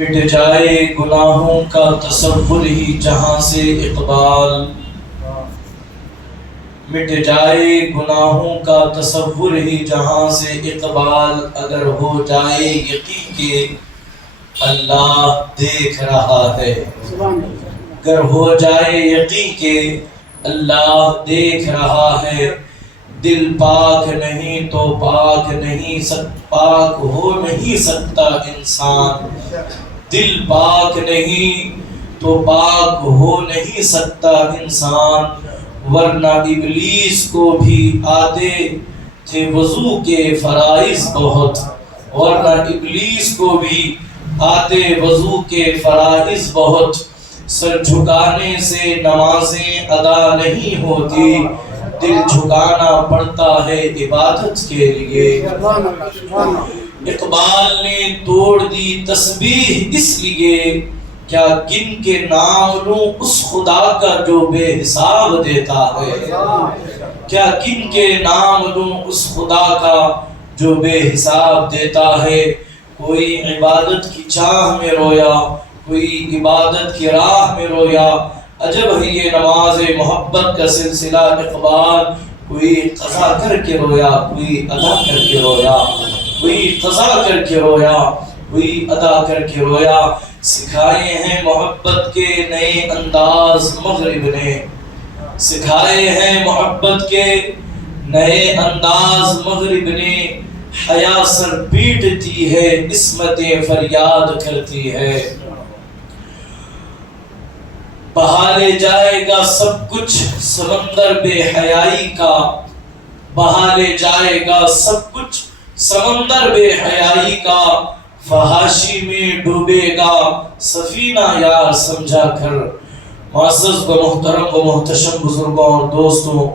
مٹ جائے گناہوں کا تصور ہی جہاں سے اقبال، مٹ جائے گناہوں کا تصور ہی جہاں سے اقبال، اگر ہو جائے یقین کہ اللہ دیکھ رہا ہے، اگر ہو جائے یقین کہ اللہ دیکھ رہا ہے، دل پاک نہیں تو پاک ہو نہیں سکتا انسان، دل پاک نہیں تو پاک ہو نہیں سکتا انسان، ورنہ ابلیس کو بھی آتے تھے وضو کے فرائض بہت، ورنہ ابلیس کو بھی آتے وضو کے فرائض بہت، سر جھکانے سے نمازیں ادا نہیں ہوتی، دل جھکانا پڑتا ہے عبادت کے لیے۔ اقبال نے توڑ دی تسبیح اس لیے، کیا گن کے نام لوں اس خدا کا جو بے حساب دیتا ہے، کیا گن کے نام لوں اس خدا کا جو بے حساب دیتا ہے، کوئی عبادت کی چاہ میں رویا، کوئی عبادت کی راہ میں رویا، عجب ہے یہ نماز محبت کا سلسلہ اقبال، کوئی قضا کر کے رویا، کوئی ادا کر کے رویا، کوئی قضا کر کے رویا، کوئی ادا کر کے رویا، سکھائے ہیں محبت کے نئے انداز مغرب نے، سکھائے ہیں محبت کے نئے انداز مغرب نے، حیا سر پیٹتی ہے عصمتیں فریاد کرتی ہے، بہا لے جائے گا سب کچھ سمندر بے حیائی کا، بہا لے جائے گا سب کچھ سمندر بے حیائی کا، فحاشی میں ڈوبے گا سفینہ یار سمجھا کر۔ معزز و محترم و محتشم بزرگوں اور دوستوں،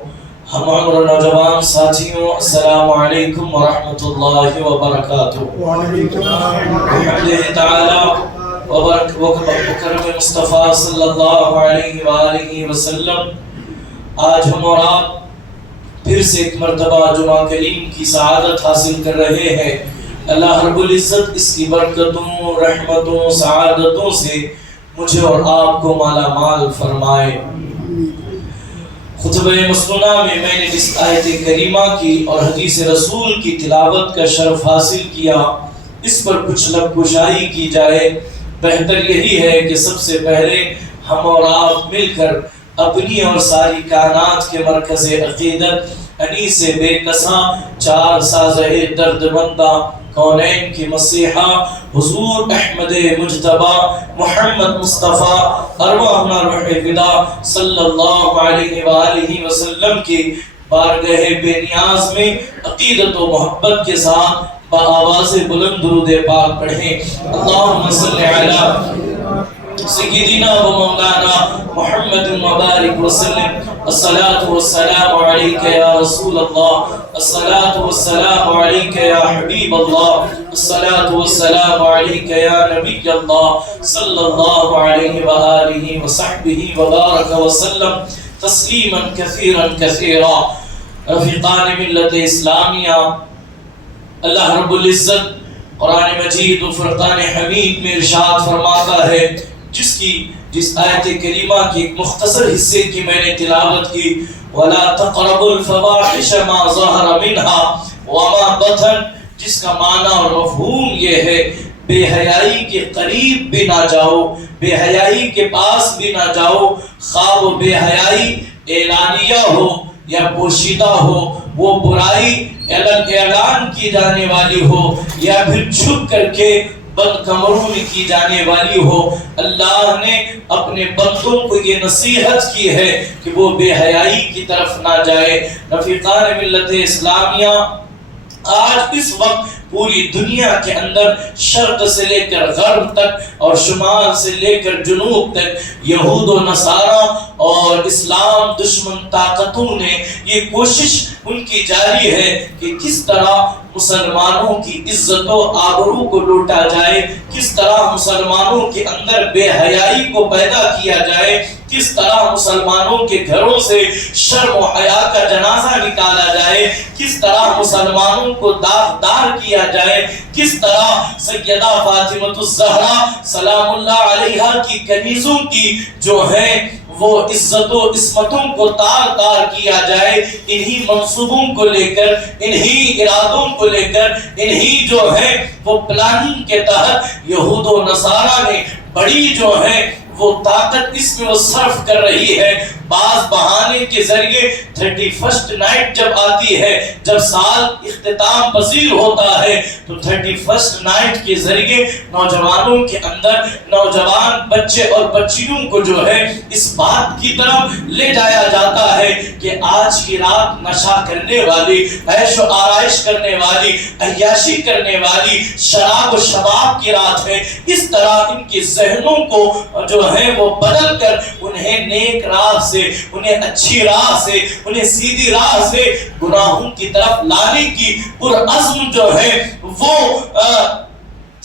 ہم عمر نوجوان ساتھیوں، السلام علیکم ورحمۃ اللہ وبرکاتہ۔ الحمدللہ تعالی وکرم مصطفیٰ صلی اللہ علیہ وآلہ وسلم، آج ہم اور آپ پھر سے ایک مرتبہ جمعہ کریم کی سعادت حاصل کر رہے ہیں۔ اللہ رب العزت اس کی برکتوں، رحمتوں، سعادتوں سے مجھے اور آپ کو مالا مال فرمائے۔ خطبہ مسنونہ میں نے جس آیت کریمہ کی اور حدیث رسول کی تلاوت کا شرف حاصل کیا، اس پر کچھ لب گشائی کی جائے۔ بہتر یہی ہے کہ سب سے پہلے ہم اور آپ مل کر اپنی اور ساری کائنات کے مرکز عقیدت، انیس بے کساں، چار سازہ درد مندہ، کونین کی مسیحا، حضور احمد مجتبی محمد مصطفیٰ ارواحنا روح فدا صلی اللہ علیہ وآلہ وسلم کی بارگاہ بے نیاز میں عقیدت و محبت کے ساتھ بآواز بلند درود پاک پڑھیں۔ اللہم صلی علی سیدنا و مولانا محمد مبارک وسلم، الصلاة والسلام علیکہ یا رسول اللہ، الصلاة والسلام علیکہ یا حبیب اللہ، الصلاة والسلام علیکہ یا نبی اللہ، صلی اللہ علیہ وآلہ وصحبہ وبارک وسلم تسلیما کثیرا کثیرا۔ رفیقان ملت اسلامیہ، اللہ رب العزت قرآن مجید و فرقان حمید میں ارشاد فرماتا ہے، جس آیت کریمہ کی ایک مختصر حصے کی میں نے تلاوت کی، وَلَا تَقْرَبُوا الْفَوَاحِشَ مَا ظَهَرَ مِنْهَا وَمَا بَطَنَ، جس کا معنی اور مفہوم یہ ہے بے حیائی کے قریب بھی نہ جاؤ، بے حیائی کے پاس بھی نہ جاؤ، خواہ وہ بے حیائی اعلانیہ ہو یا پوشیدہ ہو، وہ برائی اعلان کی جانے والی ہو یا پھر چھپ کر کے بد کمروں میں کی جانے والی ہو، اللہ نے اپنے بندوں کو یہ نصیحت کی ہے کہ وہ بے حیائی کی طرف نہ جائے۔ رفیقان ملت اسلامیہ، آج اس وقت پوری دنیا کے اندر شرق سے لے کر غرب تک اور شمال سے لے کر جنوب تک یہود و نصارہ اور اسلام دشمن طاقتوں نے یہ کوشش ان کی جاری ہے کہ کس طرح مسلمانوں کی عزت و آبرو کو لوٹا جائے، کس طرح مسلمانوں کے اندر بے حیائی کو پیدا کیا جائے، کس طرح مسلمانوں کے گھروں سے شرم و حیا کا جنازہ نکالا جائے، کس طرح مسلمانوں کو داغدار کیا جائے، کس طرح سیدہ فاطمہ الزہرا سلام اللہ علیہا کی کنیزوں کی جو ہیں وہ عزت و عصمتوں کو تار تار کیا جائے، انہی منصوبوں کو لے کر، انہی ارادوں کو لے کر، انہی جو ہے وہ پلاننگ کے تحت یہود و نصارہ نے بڑی جو ہے وہ طاقت اس میں وہ صرف کر رہی ہے۔ بعض بہانے کے ذریعے 31st نائٹ جب آتی ہے، جب سال اختتام پذیر ہوتا ہے، تو 31st نائٹ کے ذریعے نوجوانوں کے اندر، نوجوان بچے اور بچیوں کو جو ہے اس بات کی طرف لے جایا جاتا ہے کہ آج کی رات نشہ کرنے والی، عیش و آرائش کرنے والی، عیاشی کرنے والی، شراب و شباب کی رات ہے۔ اس طرح ان کے ذہنوں کو جو ہے وہ بدل کر انہیں نیک راہ سے، انہیں اچھی راہ سے، انہیں سیدھی راہ سے گناہوں کی طرف لانے کی پرعزم جو ہے وہ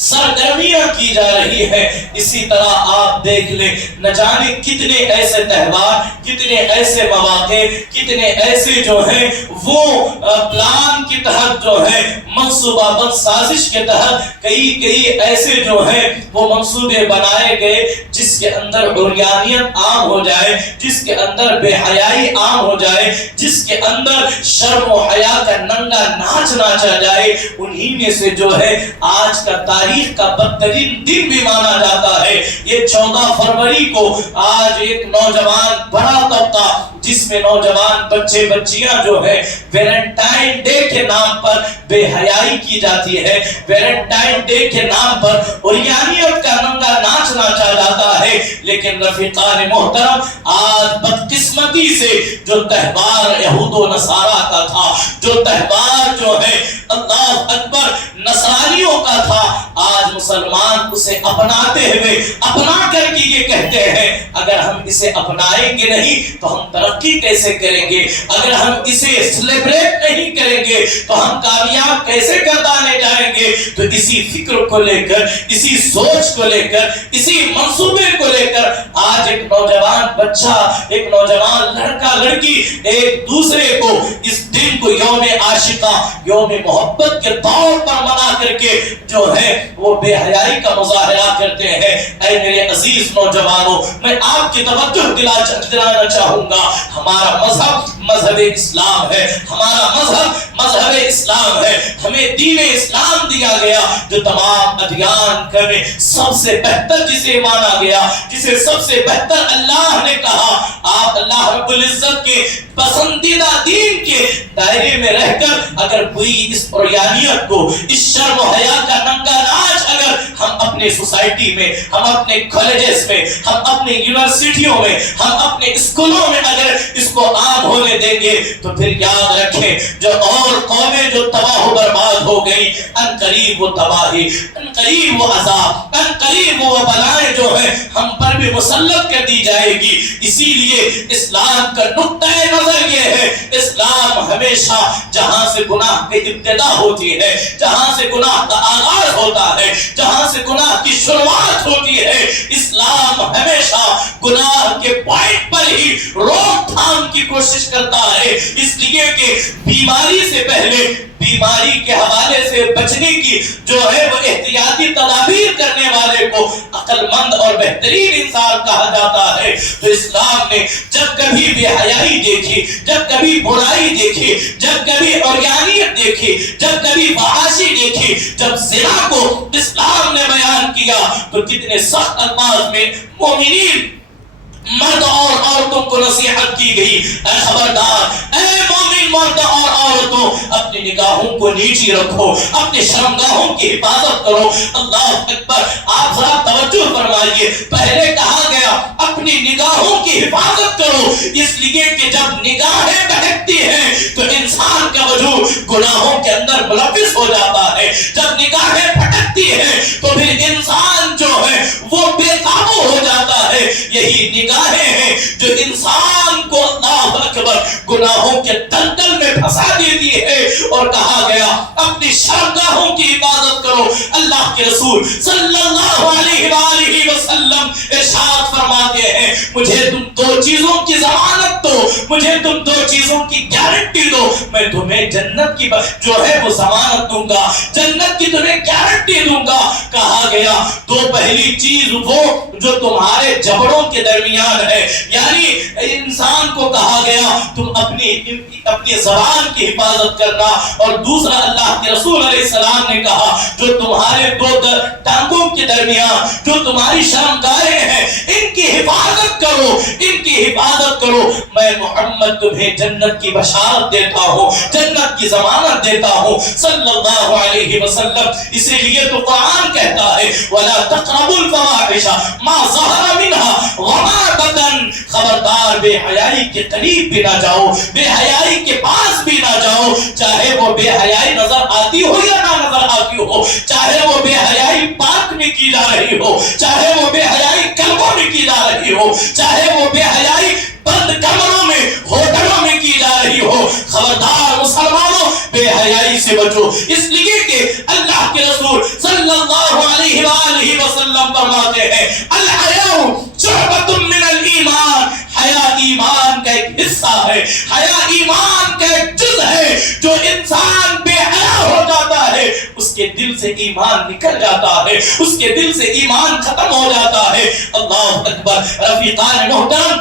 سرگرمیاں کی جا رہی ہے۔ اسی طرح آپ دیکھ لیں، نہ جانے کتنے ایسے تہوار، کتنے ایسے مواقع، کتنے ایسے جو ہیں وہ پلان کے تحت جو ہے منصوبہ بند سازش کے تحت کئی ایسے جو ہیں وہ منصوبے بنائے گئے جس کے اندر عریانیت عام ہو جائے، جس کے اندر بے حیائی عام ہو جائے، جس کے اندر شرم و حیا کا ننگا ناچ ناچا جائے۔ انہی میں سے جو ہے آج کا تاریخ کا بدترین دن بھی مانا جاتا ہے۔ یہ 14 فروری کو آج ایک نوجوان بڑا طبقہ، جس میں نوجوان بچے بچیاں جو ہے ویلنٹائن ڈے کے نام پر بے حیائی کی جاتی ہے، ویلنٹائن ڈے کے نام پر عریانیت کا ننگا ناچ ناچا جاتا ہے۔ لیکن رفیقان محترم، آج بدقسمتی سے جو تہوار یہود و نصارہ کا تھا، جو تہوار جو ہے اللہ اکبر نصرانیوں کا تھا، آج مسلمان اسے اپناتے ہوئے اپنا کر کے یہ کہتے ہیں اگر ہم اسے اپنائیں گے نہیں تو ہم ترقی کیسے کریں گے، اگر ہم اسے سیلیبریٹ نہیں کریں گے تو ہم کامیاب کیسے گردانے جائیں گے۔ تو اسی فکر کو لے کر، اسی سوچ کو لے کر، اسی منصوبے کو لے کر آج ایک نوجوان بچہ، ایک نوجوان لڑکا لڑکی ایک دوسرے کو اس دن کو یوم عاشقہ، یوم محبت کے طور پر منا کر کے جو ہے وہ بے حیائی کا مظاہرہ کرتے ہیں۔ اے میرے عزیز نوجوانوں، میں آپ کی توجہ دلانا چاہوں گا، ہمارا مذہب مذہب اسلام ہے، ہمارا مذہب مذہب اسلام ہے، ہمیں دین اسلام دیا گیا جو تمام ادیان میں سب سے بہتر جسے مانا گیا، جسے سب سے بہتر اللہ نے کہا۔ آپ اللہ رب العزت کے پسندیدہ دین کے دائرے میں رہ کر اگر کوئی اس عریانیت کو، اس شرم و حیا کا ننگا ناچ اگر ہم اپنے سوسائٹی میں، ہم اپنے کالجز میں، ہم اپنے یونیورسٹیوں میں، ہم اپنے اسکولوں میں اگر اس کو عام ہونے دیں گے تو پھر یاد رکھیں جو اور قومیں جو تباہ و برباد ہو گئی، ان قریب وہ تباہی، ان قریب وہ عذاب، ان قریب وہ بلائیں جو ہیں ہم پر بھی مسلط کر دی جائے گی۔ اسی لیے اسلام کا نقطۂ نظر یہ ہے، اسلام ہمیشہ جہاں سے گناہ کی ابتدا ہوتی ہے، جہاں سے گناہ کا آغاز ہوتا ہے، جہاں سے گناہ کی شروعات ہوتی ہے، اسلام ہمیشہ گناہ کے پوائنٹ پر ہی روک تھام کی کوشش کرتا ہے۔ اس لیے کہ بیماری سے پہلے، بیماری کے حوالے سے بچنے کی جو ہے وہ احتیاطی تدابیر کرنے والے کو عقل مند اور بہترین انسان کہا جاتا ہے۔ تو اسلام نے جب کبھی بے حیائی دیکھی، جب کبھی برائی دیکھی، جب کبھی عریانیت دیکھی، جب کبھی فحاشی دیکھی، جب زنا کو اسلام نے بیان کیا تو کتنے سخت الفاظ میں مومنین مرد اور عورتوں کو نصیحت کی گئی، اے خبردار، اے مومن مرد اور عورتوں، اپنی نگاہوں کو نیچی رکھو، اپنی شرمگاہوں کی حفاظت کرو۔ اللہ اکبر، آپ ذرا توجہ فرمائیے، پہلے کہا گیا اپنی نگاہوں کی حفاظت کرو، اس لیے کہ جب نگاہیں بہکتی ہیں تو انسان کا وجود گناہوں کے اندر ملوث ہو جاتا ہے، جب نگاہیں پھٹکتی ہیں تو پھر انسان جو ہے وہ بے قابو ہو جاتا ہے۔ یہی نگاہیں ہیں جو انسان کو اللہ اکبر گناہوں کے دلدل میں پھنسا دیتی ہے، اور کہا گیا اپنی شرمگاہوں کی حفاظت کرو، اللہ کے رسول صلی اللہ علیہ وآلہ وسلم ارشاد فرماتے ہیں مجھے تم دو چیزوں کی ضمانت دو، مجھے تم دو چیزوں کی گارنٹی دو، میں تمہیں جنت کی جو ہے وہ ضمانت دوں گا، جنت کی تمہیں گارنٹی دوں گا۔ کہا گیا تو پہلی چیز وہ جو تمہارے جبڑوں کے درمیان ہے، یعنی انسان کو کہا گیا تم اپنی زبان کی حفاظت کرنا، اور دوسرا اللہ کے رسول علیہ السلام نے کہا جو تمہارے دو ٹانگوں کے درمیان جو تمہاری شرمگاہیں ہیں ان کی حفاظت کرو، ان کی حفاظت کرو، میں محمد تمہیں جنت کی بشارت دیتا ہوں، جنت کی ضمانت دیتا ہوں صلی اللہ علیہ وسلم۔ اسی لیے تو قرآن کہتا ہے وَلَا تَقْرَبُوا الْفَوَاحِشَ مَا ظَهَرَ مِنْهَا وَمَا بَطَنَ، خبردار بے حیائی کے قریب بھی نہ جاؤ، بے حیائی کے پاس بھی نہ جاؤ، چاہے وہ بے حیائی نظر آتی ہو یا نہ نظر آتی ہو، چاہے وہ بے حیائی پارک میں کی جا رہی ہو، چاہے وہ بے حیائی کلبوں میں کی جا رہی ہو، چاہے وہ بے حیائی بند کمروں میں ہوٹلوں میں کی جا رہی ہو، خبردار مسلمانوں بے حیائی سے بچو۔ اس لیے کہ اللہ کے رسول صلی اللہ علیہ وآلہ وسلم فرماتے ہیں الحیاء شعبۃ من الایمان، حیا ایمان کا ایک حصہ ہے، حیا ایمان کا ایک جز ہے۔ جو انسان بے حیا ہو جاتا ہے اس کے دل سے ایمان نکل جاتا ہے، اس کے دل سے ایمان ختم ہو جاتا ہے۔ اللہ اکبر۔ رفیقان محترم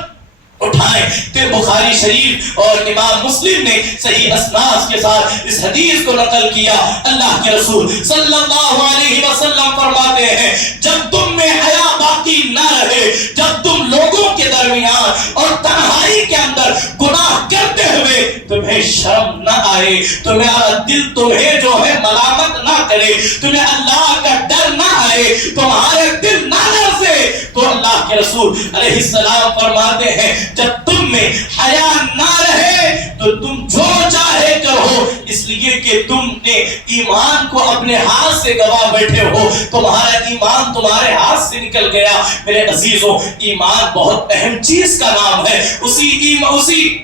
اٹھائیں تو بخاری شریف اور امام مسلم نے صحیح اسناد کے ساتھ اس حدیث کو نقل کیا۔ اللہ کے رسول صلی اللہ علیہ وسلم فرماتے ہیں جب تم میں حیا باقی نہ رہے، جب تم لوگوں کے درمیان اور تنہائی کے اندر گناہ کرتے ہوئے تمہیں شرم نہ آئے، تمہارا دل تمہیں جو ہے ملامت نہ کرے، تمہیں اللہ کا ڈر نہ آئے، تمہارے دل نہ لرزے، تو اللہ کے رسول علیہ السلام فرماتے ہیں جب تم میں حیا نہ رہے تو تم جو چاہے کرو، اس لیے کہ تم نے ایمان کو اپنے ہاتھ سے گوا بیٹھے ہو، تمہارا ایمان تمہارے ہاتھ سے نکل گیا۔ میرے عزیزوں ایمان بہت اہم چیز کا نام ہے، اسی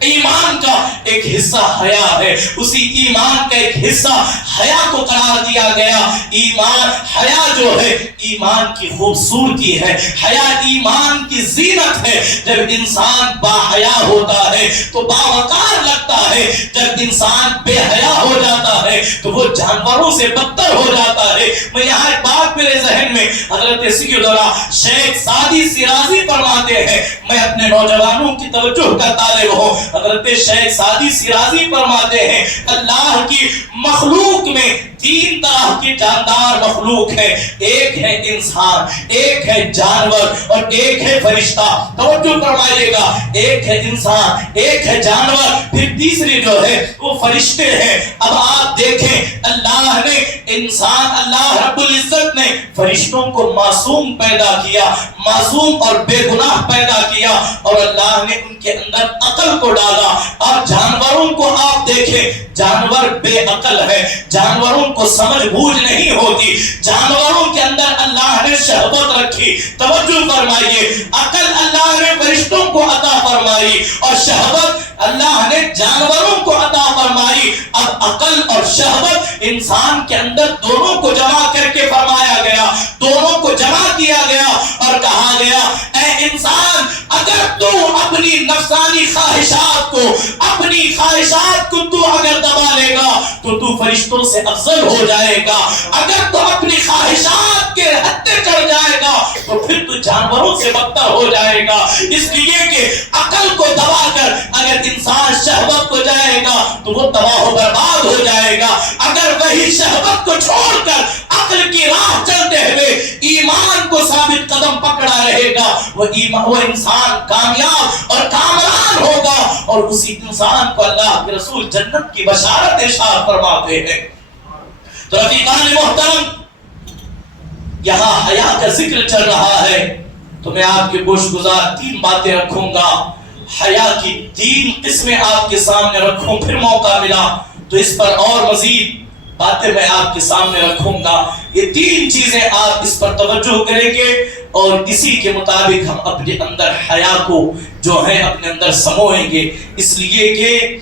ایمان کا ایک حصہ حیا ہے، اسی ایمان کا ایک حصہ حیا کو قرار دیا گیا۔ ایمان حیا جو ہے ایمان کی خوبصورتی ہے، حیا ایمان کی زینت ہے۔ جب انسان با حیا ہوتا ہے تو باوقار لگتا ہے، جب انسان بے حیا ہو جاتا ہے تو وہ جانوروں سے بدتر ہو جاتا ہے۔ میں یہاں ایک بات میرے ذہن میں حضرت سیدنا شیخ سعدی شیرازی فرماتے ہیں، میں اپنے نوجوانوں کی توجہ کا طالب ہوں۔ حضرت شیخ سعدی شیرازی فرماتے ہیں اللہ کی مخلوق میں تین طرح کی جاندار مخلوق ہے، ایک ہے انسان، ایک ہے جانور اور ایک ہے فرشتہ۔ توجہ فرمائیے گا، ایک ہے انسان، ایک ہے جانور، پھر تیسری جو ہے وہ فرشتے ہیں۔ اب آپ دیکھیں اللہ نے اللہ رب العزت نے فرشتوں کو معصوم پیدا کیا، معصوم اور بے گناہ پیدا کیا، اور اللہ نے ان کے اندر عقل کو ڈالا۔ اور جانوروں کو آپ دیکھیں، جانور بے عقل ہے، جانوروں کو سمجھ بوجھ نہیں ہوتی، جانوروں کے اندر اللہ نے شہوت رکھی۔ توجہ فرمائیے، عقل اللہ نے فرشتوں کو عطا فرمائی اور شہوت اللہ نے جانوروں کو عطا فرمائی۔ اب عقل اور شہوت انسان کے اندر دونوں کو جمع کر کے فرمایا گیا، دونوں کو جمع کیا گیا اور کہا گیا اے انسان اگر تو اپنی نفسانی خواہشات کو، اپنی خواہشات کو تو اگر دبا لے گا تو فرشتوں سے افضل ہو جائے گا، اگر تو اپنی خواہشات کے حد چڑھ جائے گا تو پھر تو جانوروں سے بدتر ہو جائے گا۔ اس لیے کہ عقل کو دبا کر اگر انسان شہوت کو جائے گا تو وہ تباہ و برباد ہو جائے گا، اگر وہی شہوت کو چھوڑ کر عقل کی راہ چلتے ہوئے ایمان کو ثابت قدم پکڑا رہے گا وہ انسان کامیاب اور کامران ہوگا، اور اسی انسان کو اللہ کے رسول جنت کی بشارت ارشاد فرماتے ہیں۔ تو رفیقان محترم یہاں حیا کا ذکر چل رہا ہے تو میں آپ کے گوش گزار تین باتیں رکھوں گا، حیا کی تین قسمیں آپ کے سامنے رکھوں، پھر موقع ملا تو اس پر اور مزید باتیں میں آپ کے سامنے رکھوں گا۔ یہ تین چیزیں آپ اس پر توجہ کریں گے اور اسی کے مطابق ہم اپنے اندر حیا کو جو ہے اپنے اندر سموئیں گے، اس لیے کہ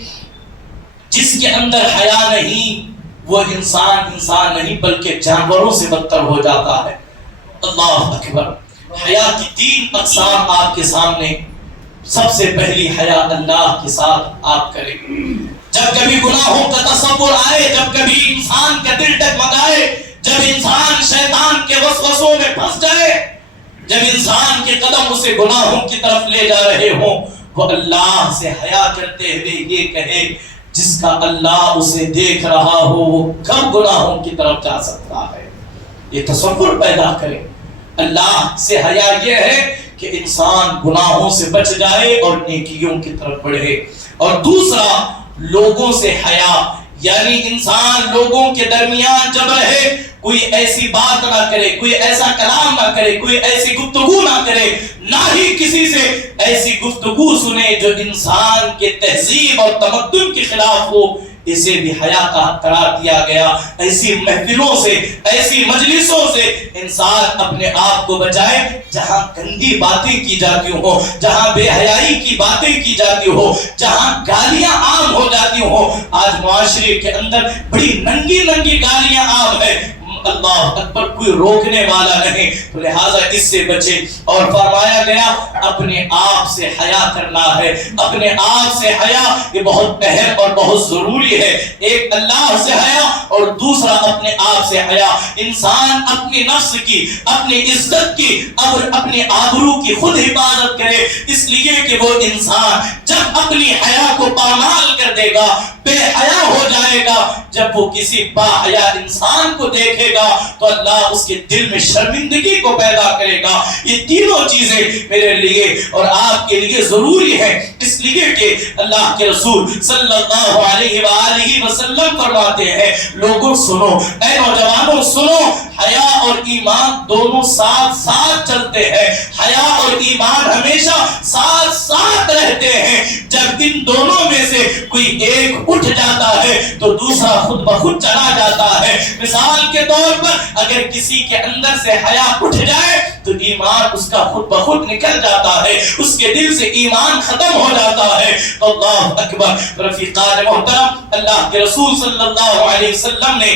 جس کے اندر حیا نہیں وہ انسان نہیں بلکہ جانوروں سے بدتر ہو جاتا ہے۔ اللہ اکبر۔ حیا کی 3 اقسام آپ کے سامنے۔ سب سے پہلی حیا اللہ کے ساتھ آپ کریں۔ جب کبھی گناہوں کا تصور آئے، جب کبھی انسان کا دل ڈگمگائے، جب انسان شیطان کے وسوسوں میں پھنس جائے، جب انسان کے قدم اسے گناہوں کی طرف لے جا رہے ہوں، وہ اللہ سے حیا کرتے ہوئے یہ کہے جس کا اللہ اسے دیکھ رہا ہو وہ کب گناہوں کی طرف جا سکتا ہے۔ یہ تصور پیدا کرے۔ اللہ سے حیا یہ ہے کہ انسان گناہوں سے بچ جائے اور نیکیوں کی طرف بڑھے۔ اور دوسرا لوگوں سے حیا، یعنی انسان لوگوں کے درمیان جب رہے کوئی ایسی بات نہ کرے، کوئی ایسا کلام نہ کرے، کوئی ایسی گفتگو نہ کرے، نہ ہی کسی سے ایسی گفتگو سنے جو انسان کے تہذیب اور تمدن کے خلاف ہو، اسے بھی حیا کا حق قرار دیا گیا۔ ایسی محفلوں سے، ایسی مجلسوں سے انسان اپنے آپ کو بچائے جہاں گندی باتیں کی جاتی ہوں، جہاں بے حیائی کی باتیں کی جاتی ہوں، جہاں گالیاں عام ہو جاتی ہوں۔ آج معاشرے کے اندر بڑی ننگی ننگی گالیاں عام ہے، اللہ اکبر، کوئی روکنے والا نہیں، تو لہٰذا اس سے بچے۔ اور فرمایا گیا اپنے آپ سے حیا کرنا ہے۔ اپنے آپ سے حیا یہ بہت اہم اور بہت ضروری ہے۔ ایک اللہ سے حیا اور دوسرا اپنے آپ سے حیا۔ انسان اپنی نفس کی، اپنی عزت کی اور اپنی آبرو کی خود حفاظت کرے، اس لیے کہ وہ انسان جب اپنی حیا کو پامال کر دے گا، بے حیا ہو جائے گا، جب وہ کسی با حیا انسان کو دیکھے گا تو اللہ اس کے دل میں شرمندگی کو پیدا کرے گا۔ یہ تینوں چیزیں میرے لیے اور آپ کے لیے ضروری ہے، اس لیے کہ اللہ کے رسول صلی اللہ علیہ وآلہ وسلم فرماتے ہیں لوگوں سنو، اے نوجوانوں سنو، حیا اور ایمان دونوں ساتھ ساتھ چلتے ہیں، حیا اور ایمان ہمیشہ ساتھ ساتھ رہتے ہیں۔ جب ان دونوں میں سے کوئی ایک اٹھ جاتا ہے تو دوسرا خود بخود چلا جاتا ہے۔ مثال کے طور پر اگر کسی کے اندر سے حیا اٹھ جائے تو ایمان اس کا خود بخود نکل جاتا ہے، اس کے دل سے ایمان ختم ہو جاتا ہے۔ تو اللہ اکبر۔ رفیقان محترم، اللہ کے رسول صلی اللہ علیہ وسلم نے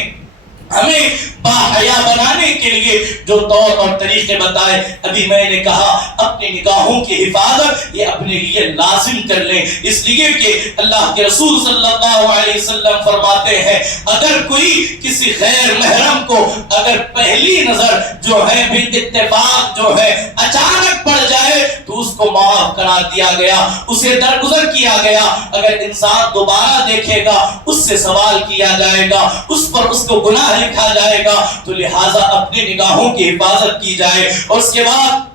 ہمیں باحیا بنانے کے لیے جو طور اور طریقے بتائے، ابھی میں نے کہا اپنی نگاہوں کی حفاظت یہ اپنے لیے لازم کر لیں، اس لیے کہ اللہ کے رسول صلی اللہ علیہ وسلم فرماتے ہیں اگر کوئی کسی غیر محرم کو اگر پہلی نظر جو ہے بالاتفاق جو ہے اچانک پڑ جائے تو اس کو معاف کرا دیا گیا، اسے درگزر کیا گیا۔ اگر انسان دوبارہ دیکھے گا اس سے سوال کیا جائے گا، اس پر اس کو گناہ لکھا جائے گا، تو لہٰذا اپنی نگاہوں کی حفاظت کی جائے۔ اور اس کے بعد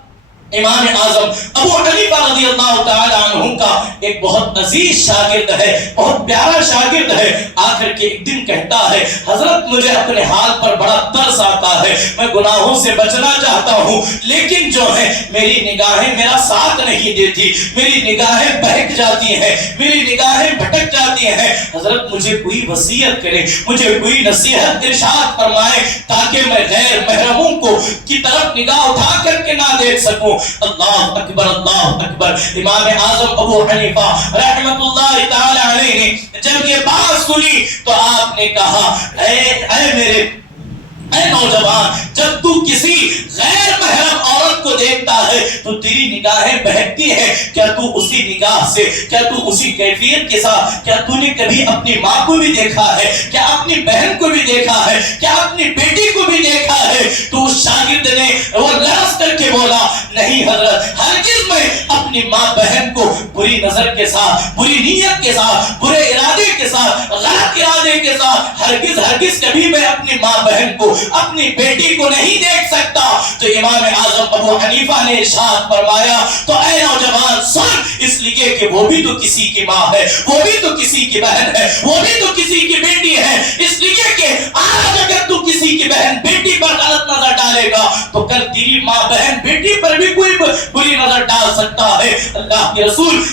امام اعظم ابو حنیفہ رضی اللہ تعالی عنہ کا ایک بہت عزیز شاگرد ہے، بہت پیارا شاگرد ہے، آخر کے ایک دن کہتا ہے حضرت مجھے اپنے حال پر بڑا ترس آتا ہے، میں گناہوں سے بچنا چاہتا ہوں لیکن جو ہے میری نگاہیں میرا ساتھ نہیں دیتی، میری نگاہیں بہک جاتی ہیں، میری نگاہیں بھٹک جاتی ہیں، حضرت مجھے کوئی وصیت کرے، مجھے کوئی نصیحت ارشاد فرمائے تاکہ میں غیر محرموں کو کی طرف نگاہ اٹھا کر کے نہ دیکھ سکوں۔ اللہ اکبر، اللہ اکبر۔ امام اعظم ابو حنیفہ رحمت اللہ تعالی علیہ نے جب یہ بات سنی تو آپ نے کہا اے نوجوان، جب تو کسی غیر محرم عورت کو دیکھتا ہے تو تیری نگاہیں بہکتی ہیں، کیا تو اسی نگاہ سے، کیا تو اسی کیفیت کے ساتھ، کیا تو نے کبھی اپنی ماں کو بھی دیکھا ہے، کیا اپنی بہن کو بھی دیکھا ہے، کیا اپنی بیٹی کو بھی دیکھا ہے؟ تو اس شاگرد نے وہ لرز کر کے بولا نہیں حضرت، ہرگز میں اپنی ماں بہن کو بری نظر کے ساتھ، بری نیت کے ساتھ، برے ارادے کے ساتھ، غلط ارادے کے ساتھ ہرگز کبھی میں اپنی ماں بہن کو، اپنی بیٹی کو نہیں دیکھ سکتا۔ تو امام اعظم ابو حنیفہ نے ارشاد فرمایا تو اے نوجوان سن، اس لیے کہ وہ بھی تو کسی کی ماں ہے، وہ بھی تو کسی کی بہن ہے، وہ بھی تو کسی کی بیٹی ہے، اس لیے کہ آج اگر تو کسی کی بہن بیٹی پر غلط نظر ڈالے گا تو کل تیری ماں بہن بیٹی پر بھی کوئی بری نظر ڈال سکتا ہے۔ اللہ کے رسول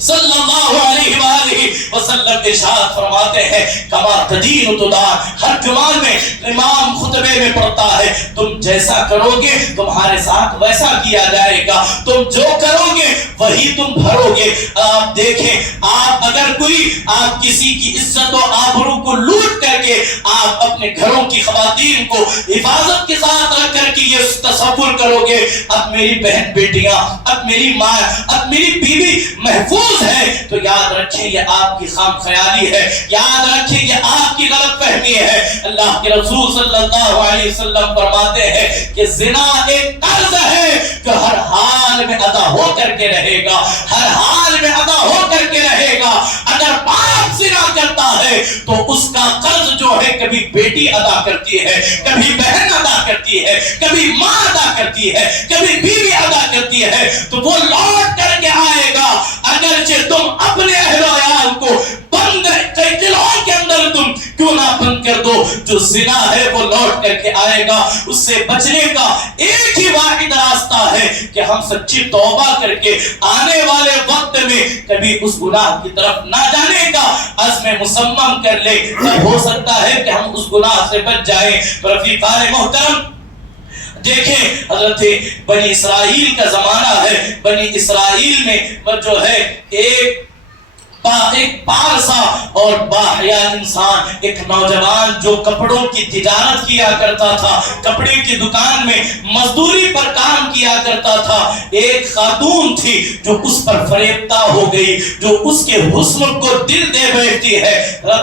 صلی اللہ علیہ وآلہ وسلم ارشاد فرماتے ہیں کما تدین تدان۔ ہر جمعہ میں امام خطبے میں پڑھتا ہے تم جیسا کرو گے تمہارے ساتھ ویسا کیا جائے گا، تم جو کرو گے وہی تم بھرو گے۔ آپ دیکھیں، آپ اگر کوئی آپ کسی کی عزت و آبرو کو لوٹ کر کے آپ اپنے گھروں کی خواتین کو حفاظت کے ساتھ رکھ کر کے یہ تصور کرو گے اب میری بہن بیٹیاں، اب میری ماں، اب میری بیوی محفوظ ہے، تو یاد رکھیں یہ آپ کی خام خیالی ہے، یاد رکھیں یہ آپ کی غلط فہمی ہے۔ اللہ کے رسول صلی اللہ علیہ وسلم فرماتے ہیں کہ زنا ایک قرض ہے جو ہر حال میں ادا ہو کر کے رہے گا، ہر حال میں ادا ہو کر کے رہے گا۔ اگر باپ زنا کرتا ہے تو اس کا قرض جو ہے کبھی بیٹی ادا کرتی ہے، کبھی بہن ادا کرتی ہے، کبھی ماں ادا کرتی ہے، کبھی بیوی ادا کرتی ہے، تو وہ لوٹ کر کے آئے گا۔ اگرچہ تم اپنے اہل و عیال کو بند دلوں کے اندر تم کیوں نہ بند کر دو، جو زنا ہے وہ لوٹ کر کے آئے گا۔ اس سے بچنے کا ایک ہی واحد راستہ ہے کہ ہم سچی توبہ کر کے آنے والے وقت میں کبھی اس گناہ کی طرف نہ جانے کا عزم مصمم کر لے، تب ہو سکتا ہے کہ ہم اس گناہ سے بچ جائیں۔ تو رفیقان محترم دیکھیں، حضرت بنی اسرائیل کا زمانہ ہے، بنی اسرائیل میں جو ہے ایک پارسا اور باحیا انسان، ایک نوجوان جو کپڑوں کی تجارت کیا کرتا تھا، کپڑے کی دکان میں مزدوری پر کام کیا کرتا تھا۔ ایک خاتون تھی جو اس پر فریبتہ ہو گئی، جو اس کے حسن کو دل دے بیٹھتی ہے۔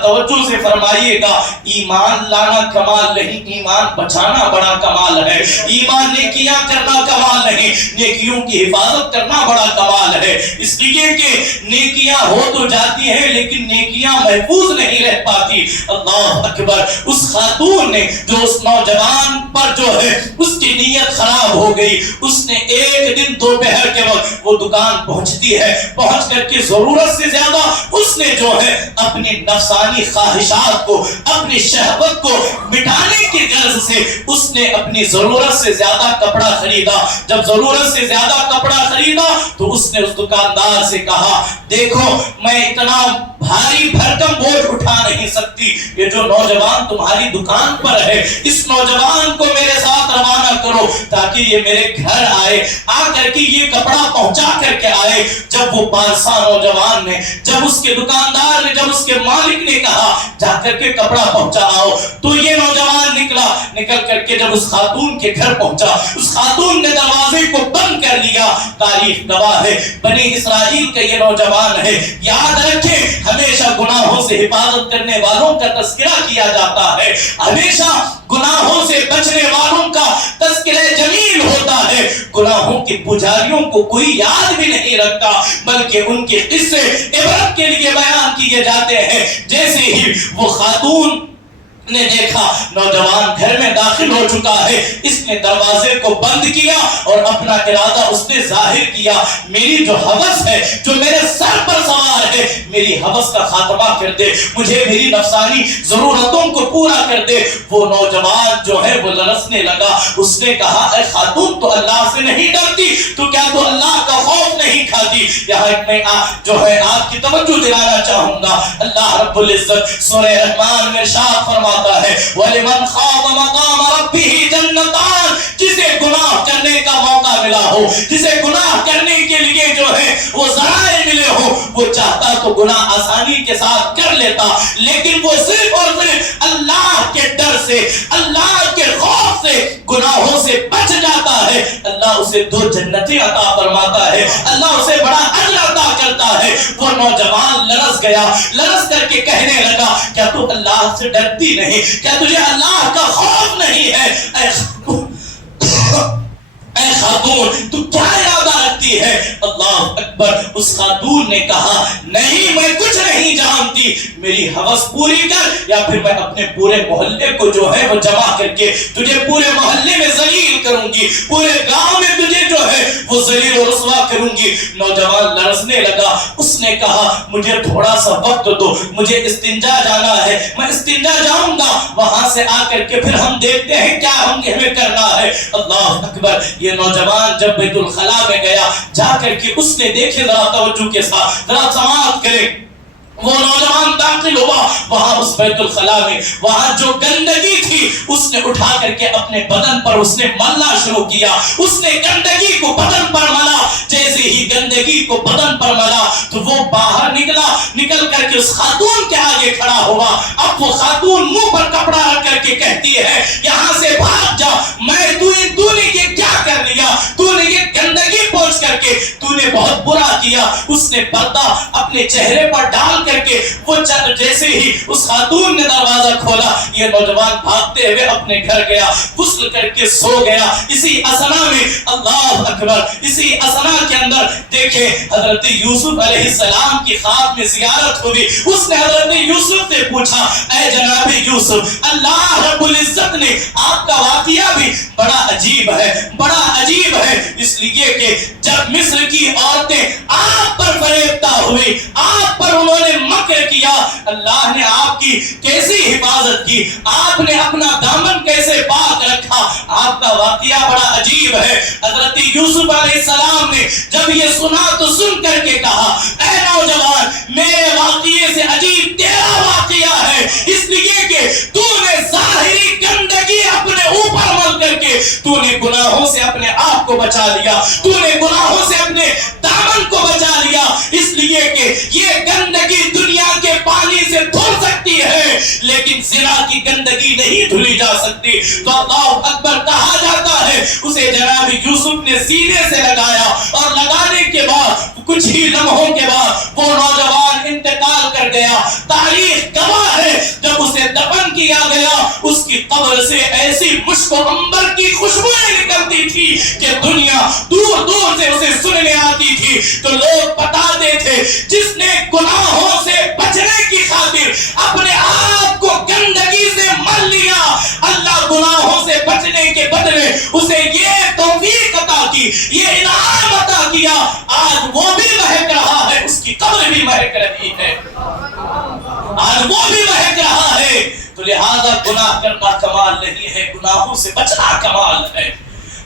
توجہ سے فرمائیے گا، ایمان لانا کمال نہیں، ایمان بچانا بڑا کمال ہے۔ ایمان نیکیاں کرنا کمال نہیں، نیکیوں کی حفاظت کرنا بڑا کمال ہے۔ اس لیے کہ نیکیاں ہو تو جاتی ہے لیکن نیکیاں محفوظ نہیں رہ پاتی۔ اللہ اکبر۔ اس خاتون نے جو اس نوجوان پر جو ہے اس کی نیت خراب ہو گئی، اس نے ایک دن دوپہر کے وقت وہ دکان پہنچتی ہے، پہنچ کر کے ضرورت سے زیادہ اس نے جو ہے اپنی نفسانی خواہشات کو، اپنی شہوت کو مٹانے کی غرض سے اس نے اپنی ضرورت سے زیادہ کپڑا خریدا۔ جب ضرورت سے زیادہ کپڑا خریدا تو اس نے اس دکاندار سے کہا، دیکھو میں اتنا بھاری بھرکم بوجھ اٹھا نہیں سکتی، یہ جو نوجوان تمہاری دکان پر ہے اس نوجوان کو میرے ساتھ روانہ کرو تاکہ یہ میرے گھر آئے، آ کر کے یہ کپڑا پہنچا کر کے آئے۔ جب وہ پارسا نوجوان نے، جب اس کے دکاندار نے، جب اس کے مالک نے کہا جا کر کے کپڑا پہنچا آؤ، تو یہ نوجوان نکل کر کے جب اس خاتون کے گھر پہنچا، اس خاتون نے دروازے کو بند کر لیا۔ تاریخ گواہ ہے، بنی اسرائیل کا یہ نوجوان ہے۔ یاد رکھیں، ہمیشہ گناہوں سے حفاظت کرنے والوں کا تذکرہ کیا جاتا ہے، ہمیشہ گناہوں سے بچنے والوں کا تذکرہ جمیل ہوتا ہے۔ گناہوں کی پجاریوں کو کوئی یاد بھی نہیں رکھتا، بلکہ ان کے قصے عبرت کے لیے بیان کیے جاتے ہیں۔ جیسے ہی وہ خاتون نے دیکھا نوجوان گھر میں داخل ہو چکا ہے، اس نے دروازے کو بند کیا اور اپنا ارادہ اس نے ظاہر کیا، میری جو ہوس ہے، جو میرے سر پر سوار ہے، میری ہوس کا خاتمہ کر دے، مجھے میری نفسانی ضرورتوں کو پورا کر دے۔ وہ نوجوان جو ہے وہ لرزنے لگا، اس نے کہا، اے خاتون تو اللہ سے نہیں ڈرتی، تو کیا تو اللہ کا خوف نہیں کھاتی؟ یہاں میں جو ہے آپ کی توجہ دلانا چاہوں گا، اللہ رب العزت سورہ رحمان میں ارشاد فرماتا ہے، وَلِمَنْ خَافَ مَقَامَ رَبِّهِ جَنَّتَانِ، جسے گناہ کرنے کا موقع ملا ہو، جسے گناہ کرنے کے لیے جو ہے وہ ذرائع ملے ہو، وہ چاہتا تو گناہ آسانی کے ساتھ کر لیتا، لیکن وہ صرف اور صرف اللہ کے ڈر سے، اللہ کے خوف سے گناہوں سے بچ جاتا ہے، اللہ اسے 2 جنتیں عطا فرماتا ہے، اللہ اسے بڑا اجر عطا کرتا ہے۔ وہ نوجوان لرز گیا، لرز کر کے کہنے لگا، کیا تو اللہ سے ڈرتی نہیں؟ کیا تجھے اللہ کا خوف نہیں ہے؟ اے خاتون، تو کیا ارادہ رکھتی ہے؟ اللہ اکبر۔ اس خاتون نے کہا، نہیں میں کچھ نہیں جانتی، میری ہوس پوری کر یا پھر میں اپنے پورے محلے کو جو ہے وہ جمع کر کے تجھے پورے محلے میں ذلیل کروں گی، پورے گاؤں میں تجھے جو ہے وہ ذلیل و رسوا کروں گی۔ نوجوان لرزنے لگا، اس نے کہا، مجھے تھوڑا سا وقت دو، مجھے استنجا جانا ہے، میں استنجا جاؤں گا، وہاں سے آ کر کے پھر ہم دیکھتے ہیں کیا ہمیں کرنا ہے۔ اللہ اکبر۔ یہ نوجوان جب بیت الخلا میں گیا، جا کر کے اس نے دیکھے، ذرا توجہ کے ساتھ ذرا سماعت کریں، وہ نوجوان داخل ہوا وہاں اس بیت الخلا میں، وہاں جو گندگی تھی اس نے اٹھا کر کے اپنے بدن پر اس نے ملنا شروع کیا، اس نے گندگی کو بدن پر ملا، جیسے ہی گندگی کو بدن پر ملا تو وہ باہر نکل کر کے اس خاتون کے آگے کھڑا ہوا۔ اب وہ خاتون منہ پر کپڑا رکھ کر کے کہتی ہے یہاں سے بھاگ جا، تو نے یہ کیا کر لیا، تو نے یہ گندگی پہنچ کر کے تو نے بہت برا کیا۔ اس نے پردہ اپنے چہرے پر ڈال کر کے وہ جیسے ہی اس خاتون نے دروازہ کھولا، یہ نوجوان بھاگتے ہوئے اپنے گھر گیا، غسل کر کے سو گیا۔ اسی اثنا میں اللہ اکبر، اسی اثنا کے اندر دیکھیں حضرت یوسف علیہ السلام کی خواب میں زیارت ہوئی۔ اس نے حضرت یوسف سے پوچھا اے جناب یوسف، اللہ رب العزت نے آپ کا واقعہ بھی بڑا عجیب ہے، بڑا عجیب ہے، اس لیے کہ جب مصر کی عورتیں آپ پر فریبتہ ہوئی، آپ پر انہوں نے مکر کیا، اللہ نے آپ کی کیسی حفاظت کی، آپ نے اپنا دامن کیسے پاک رکھا، آپ کا واقعہ بڑا عجیب ہے۔ حضرت یوسف علیہ السلام نے جب یہ سنا تو سن کر کے کہا اے نوجوان، میرے واقعے سے عجیب تیرا واقعہ ہے، اس لیے کہ تو نے ظاہری گندگی اپنے اوپر مل کر کے تو نے گناہوں سے اپنے آپ کو بچا لیا، تو نے گناہوں سے اپنے دامن کو بچا لیا، اس لیے کہ یہ گندگی دنیا کے پانی سے دھل سکتی ہے لیکن زنا کی گندگی نہیں دھلی جا سکتی۔ تو اللہ اکبر کہا جاتا ہے اسے جناب یوسف نے سینے سے لگایا اور لگانے کے بعد کچھ ہی لمحوں کے بعد وہ نوجوان انتقال کر گیا۔ تاریخ گواہ ہے جب اسے دفن کیا گیا اس کی قبر سے ایسی مشک و عنبر کی خوشبوئیں نکلتی تھی کہ دنیا دور دور سے اسے سننے آتی تھی۔ تو لوگ بتاتے تھے جس نے گناہوں سے بچنے کی خاطر اپنے آپ کو گندگی سے مل لیا، اللہ گناہوں سے بچنے کے بدلے اسے یہ توفیق عطا کی، یہ انعام عطا کیا، آج وہ بھی مہک رہا ہے، اس کی قبر بھی مہک رہی ہے، آج وہ بھی مہک رہا ہے۔ تو لہذا گناہ کرنا کمال نہیں ہے، گناہوں سے بچنا کمال ہے۔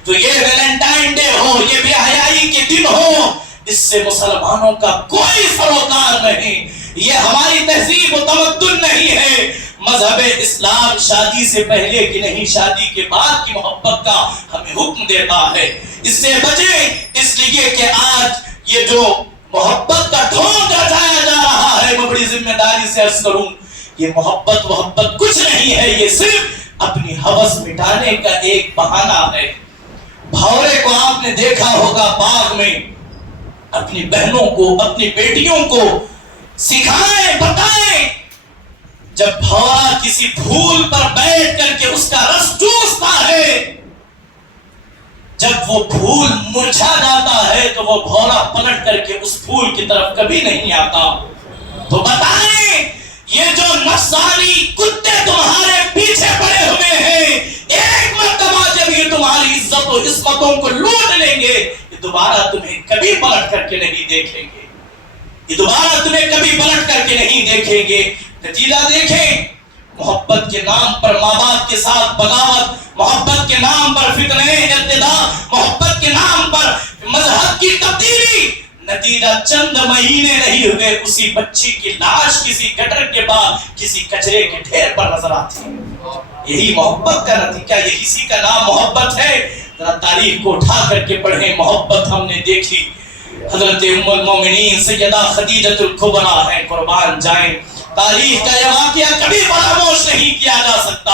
تو یہ ویلنٹائن ڈے ہو، یہ بے حیائی کے دن ہو، اس سے مسلمانوں کا کوئی سروکار نہیں، یہ ہماری تہذیب و تمدن نہیں ہے۔ مذہب اسلام شادی سے پہلے کی نہیں، شادی کے بعد کی محبت کا ہمیں حکم دیتا ہے، اس سے بچیں، اس لیے کہ آج یہ جو محبت کا ڈھونگ رچایا جا رہا ہے، میں بڑی ذمہ داری سے عرض کروں یہ محبت کچھ نہیں ہے، یہ صرف اپنی ہوس مٹانے کا ایک بہانہ ہے۔ بھاورے کو آپ نے دیکھا ہوگا باغ میں اپنی بہنوں کو، اپنی بیٹیوں کو سکھائیں، بتائیں، جب بھورا کسی پھول پر بیٹھ کر کے اس کا رس چوستا ہے، جب وہ پھول مرجھا جاتا ہے تو وہ بھورا پلٹ کر کے اس پھول کی طرف کبھی نہیں آتا۔ تو بتائیں یہ جو نفسانی کتے تمہارے پیچھے پڑے ہوئے ہیں، ایک مرتبہ جب یہ تمہاری عزت و عصمتوں کو لوٹ لیں گے، یہ دوبارہ تمہیں کبھی پلٹ کر کے نہیں دیکھیں گے، یہ دوبارہ تمہیں کبھی پلٹ کر کے نہیں دیکھیں گے۔ نتیجہ دیکھیں، محبت کے نام پر ماں باپ کے ساتھ بغاوت، محبت کے نام پر فتنہ ارتداد، محبت کے نام پر مذہب کی تبدیلی، نتیجہ چند مہینے نہیں ہوئے اسی بچی کی لاش کسی گٹر کے بعد کسی کچرے کے ڈھیر پر نظر آتی ہے۔ یہی محبت کا نتیجہ، یہی اسی کا نام محبت ہے۔ ذرا تاریخ کو اٹھا کر کے پڑھیں، محبت ہم نے دیکھی، حضرت ام المومنین سیدہ خدیجۃ الکبریٰ ہے، قربان جائیں، تاریخ کا یہ واقعہ کبھی فراموش نہیں کیا جا سکتا۔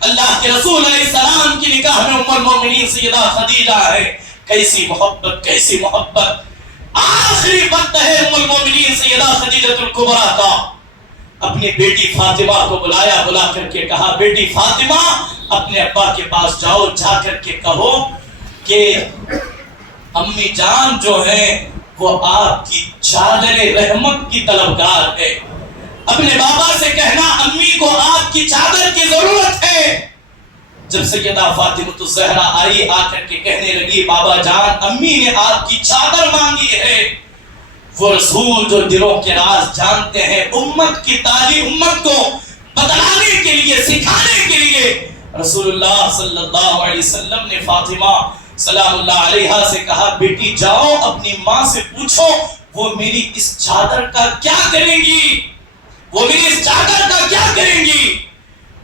اللہ کے رسول علیہ السلام کی نکاح میں ام المومنین سیدہ خدیجہ ہے، کیسی محبت، کیسی محبت۔ آخری وقت ہے ام المومنین سیدہ خدیجۃ الکبریٰ کا، اپنی بیٹی فاطمہ کو بلایا، بلا کر کے کہا بیٹی فاطمہ اپنے ابا کے پاس جاؤ، جا کر کے کہو کہ امی جان جو ہیں وہ آپ کی چادر رحمت کی طلبگار ہے۔ اپنے بابا سے کہنا امی کو آپ کی چادر کی ضرورت ہے۔ جب سیدہ فاطمہ الزہرا آئی، آ کر کے کہنے لگی بابا جان امی نے آپ کی چادر مانگی ہے۔ وہ رسول جو دلوں کے راز جانتے ہیں، امت کی تعلیم، امت کو بتلانے کے لیے، سکھانے کے لیے، رسول اللہ صلی اللہ علیہ وسلم نے فاطمہ سلام اللہ علیہا سے کہا بیٹی جاؤ اپنی ماں سے پوچھو وہ میری اس چادر کا کیا کریں گی۔ وہ میری اس چادر کا کیا کریں گی؟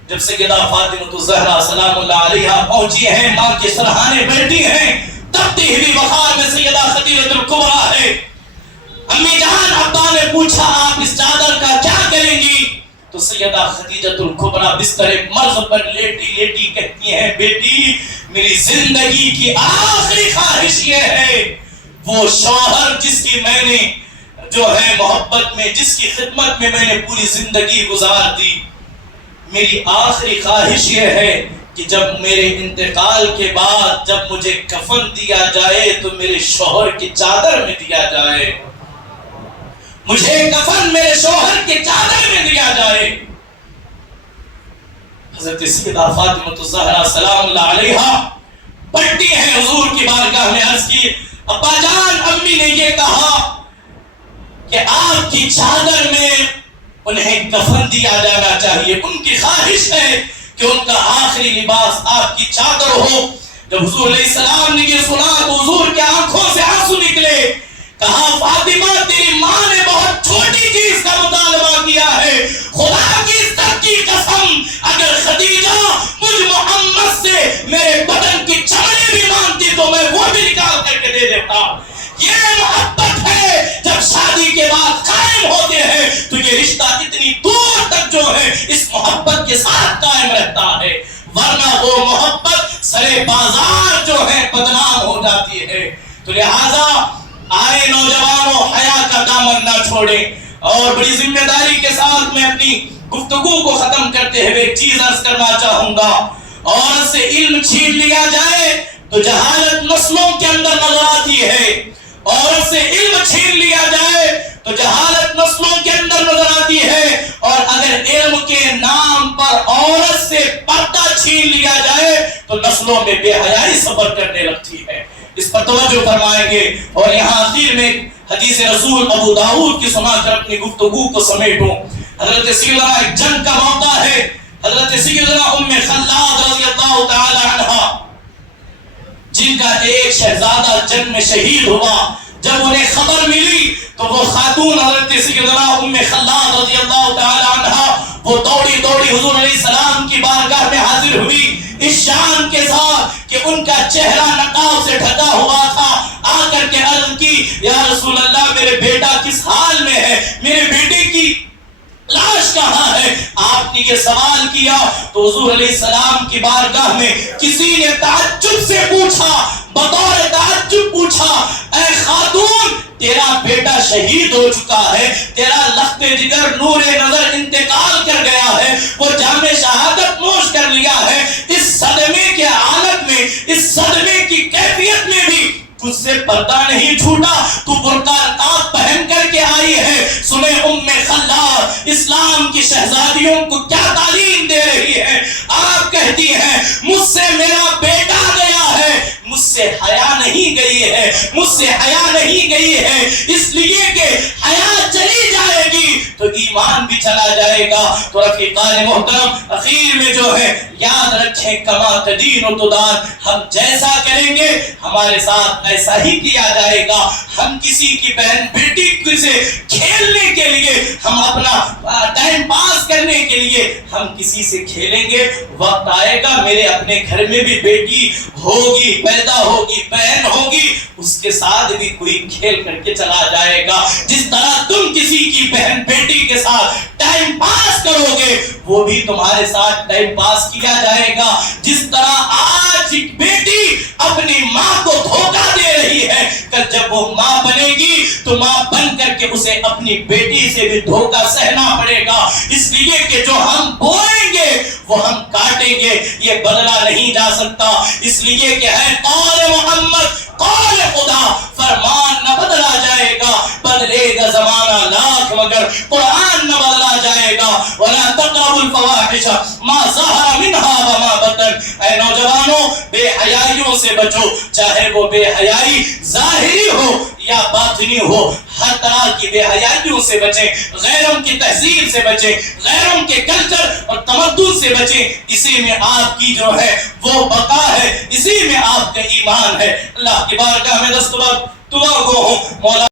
جب سیدہ فاطمہ الزہرا سلام اللہ علیہا پہنچی ہیں، ماں کے سرہانے بیٹھی ہیں، تپتی ہوئی بخار میں سیدہ خدیجہ الکبریٰ ہے۔ امی جان ابا نے پوچھا آپ اس چادر کا کیا کریں گی؟ تو سیدہ خدیجہ الکبریٰ بستر مرض پر لیٹی لیٹی کہتی ہیں بیٹی میری زندگی کی آخری خواہش یہ ہے وہ شوہر جس کی میں نے جو ہے محبت میں، جس کی خدمت میں نے پوری زندگی گزار دی، میری آخری خواہش یہ ہے کہ جب میرے انتقال کے بعد جب مجھے کفن دیا جائے تو میرے شوہر کی چادر میں دیا جائے، مجھے کفن میرے شوہر کے چادر میں دیا جائے۔ حضرت سیدہ فاطمہ الزہرا سلام اللہ علیہا بڑھتی ہیں حضور کی بارگاہ میں، عرض کی ابا جان امی نے یہ کہا کہ آپ کی چادر میں انہیں کفن دیا جانا چاہیے، ان کی خواہش ہے کہ ان کا آخری لباس آپ کی چادر ہو۔ جب حضور علیہ السلام نے یہ سنا تو حضور کے آنکھوں سے آنسو نکلے، کہا فاطمہ تیری ماں نے بہت چھوٹی چیز کا مطالبہ کیا ہے، خدا کی عزت کی قسم اگر خدیجہ مجھ محمد سے میرے بدن کی چمڑی بھی مانتی تو میں وہ بھی نکال کر کے دے دیتا۔ یہ محبت ہے جب شادی کے بعد قائم ہوتے ہیں تو یہ رشتہ اتنی دور تک جو ہے اس محبت کے ساتھ قائم رہتا ہے، ورنہ وہ محبت سرے بازار جو ہے بدنام ہو جاتی ہے۔ تو لہذا آئے نوجوانوں حیا کا دامن نہ چھوڑیں، اور بڑی ذمہ داری کے ساتھ میں اپنی گفتگو کو ختم کرتے ہوئے ایک چیز عرض کرنا چاہوں گا، عورت سے علم چھین لیا جائے تو جہالت نسلوں کے اندر نظر آتی ہے، عورت سے علم چھین لیا جائے تو جہالت نسلوں کے اندر نظر آتی ہے، اور اگر علم کے نام پر عورت سے پردہ چھین لیا جائے تو نسلوں میں بے حیائی سفر کرنے لگتی ہے۔ اس پر توجہ فرمائیں گے، اور یہاں آخر میں حدیث رسول ابو داؤد کی سنا کر اپنی گفتگو کو سمیٹوں۔ حضرت سیدنا ایک جنگ کا موقع ہے، حضرت سیدنا ام خلاد رضی اللہ تعالی عنہا جن کا ایک شہزادہ جنگ میں شہید ہوا، جب انہیں خبر ملی تو وہ خاتون حضرت سیدنا ام خلاد رضی اللہ تعالی عنہا وہ دوڑی دوڑی حضور علیہ السلام کی بارگاہ میں حاضر ہوئی، اس شان کے ساتھ کہ ان کا چہرہ نقاب سے ڈھکا ہوا تھا، آ کر کے عرض کی یا رسول اللہ میرے بیٹا کس حال میں ہے، میرے بیٹے کی لاش کہاں ہے؟ آپ نے یہ سوال کیا تو حضور علیہ السلام کی بارگاہ میں کسی نے تعجب سے پوچھا، بطور تعجب پوچھا اے خاتون تیرا بیٹا شہید ہو چکا ہے، تیرا لخت جگر نور نظر انتقال کر گیا ہے، وہ جام شہادت نوش کر لیا ہے، اس صدمے کے حالت میں، اس صدمے کی کیفیت میں بھی تجھ سے پردہ نہیں چھوٹا، تو برقع نقاب پہن کر کے آئی ہے۔ سنیں ام خلاد اسلام کی شہزادیوں کو کیا تعلیم دے رہی ہے، آپ کہتی ہیں مجھ سے میرا بیٹا گیا ہے، مجھ سے حیا نہیں گئی ہے، مجھ سے حیا نہیں گئی ہے، اس لیے کہ حیا چلی جائے گی تو ایمان بھی چلا جائے گا۔ تو رفیقان محترم اخیر میں جو ہے یاد رکھیں کما تدین و تدان، ہم جیسا کریں گے ہمارے ساتھ ایسا ہی کیا جائے گا۔ ہم کسی کی بہن بیٹی سے کھیلنے کے لیے، ہم اپنا ٹائم پاس کرنے کے لیے ہم کسی سے کھیلیں گے، وقت آئے گا میرے اپنے گھر میں بھی بیٹی ہوگی، پیدا ہوگی، بہن ہوگی، اس کے ساتھ بھی کوئی کھیل کر کے چلا جائے گا۔ جس طرح تم کسی کی بہن بیٹی کے ساتھ ٹائم پاس کرو گے وہ بھی تمہارے ساتھ ٹائم پاس کیا جائے گا۔ جس طرح آج ایک بیٹی اپنی ماں کو دھوکہ دے رہی ہے، کل جب وہ ماں بنے گی تو ماں بن کر کے اسے اپنی بیٹی سے بھی دھوکہ سہنا پڑے گا، اس لیے کہ جو ہم بوئیں گے وہ ہم کاٹیں گے، یہ بدلا نہیں جا سکتا۔ اس لیے کہ ہے قول محمد قول خدا، فرمان نہ بدلا جائے گا، بدلے گا زمانہ لاکھ مگر قرآن نہ بدلا جائے گا۔ وَلَا تَقْرَبُوا الْفَوَاحِشَ مَا ظَهَرَ مِنْهَا وَمَا بَطَنَ، اے نوجوانوں بے حیائیوں سے بچو، چاہے وہ بے حیائی ظاہری ہو یا باطنی ہو، ہر طرح کی بے حیائیوں سے بچیں، غیروں کی تہذیب سے بچیں، غیروں کے کلچر اور تمدن سے بچیں، اسی میں آپ کی جو ہے وہ بقا ہے، اسی میں آپ کا ایمان ہے۔ اللہ کی بارگاہ میں دستبر دعا گو ہوں مولا